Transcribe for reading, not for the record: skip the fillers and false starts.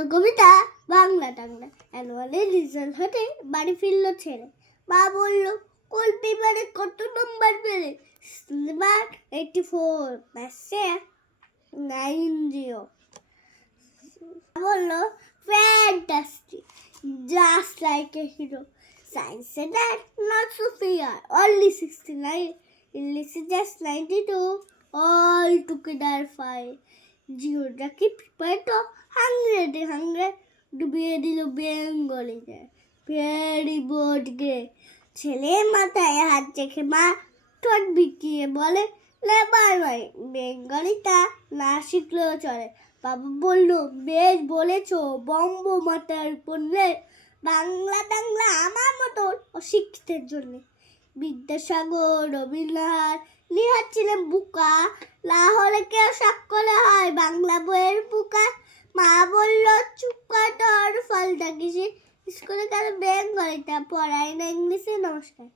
পড়লো কবিতা বাংলা টাংলা। অ্যানুয়ালের রেজাল্ট হতে বাড়ি ফিরলো ছেলে। মা বললো কোন পেপারে কত নম্বর পেলে? সিলেবাস 84, ম্যাথসে 90। বললো fantastic, just like a hero. Science said that not so fair, only 69. English is just 92, all together 5. Geography paper to 100 ডুবিয়ে দিল বেঙ্গলিতে। ভেরি বোর্ড গে ছেলে মাথায় হাত রেখে মা ঠোঁট বিকিয়ে বলে লেবার ভাই বেঙ্গলিটা না শিখলেও চলে। বাবা বলল বেশ বলেছ, বম্ব মাথার পড়লে বাংলা টাংলা আমার মতো অশিক্ষিতের জন্য। বিদ্যাসাগর, রবীন্দ্রনাথ, নিহার ছিলেন বুকা, না হলে কেউ সাক্ষরে হয় বাংলা বইয়ের বুকা। মা বলল চুপ কর, তোর ফলটা কিসে? স্কুলে কেন বেঙ্গলিটা পড়ায় না ইংলিশে? নমস্কার।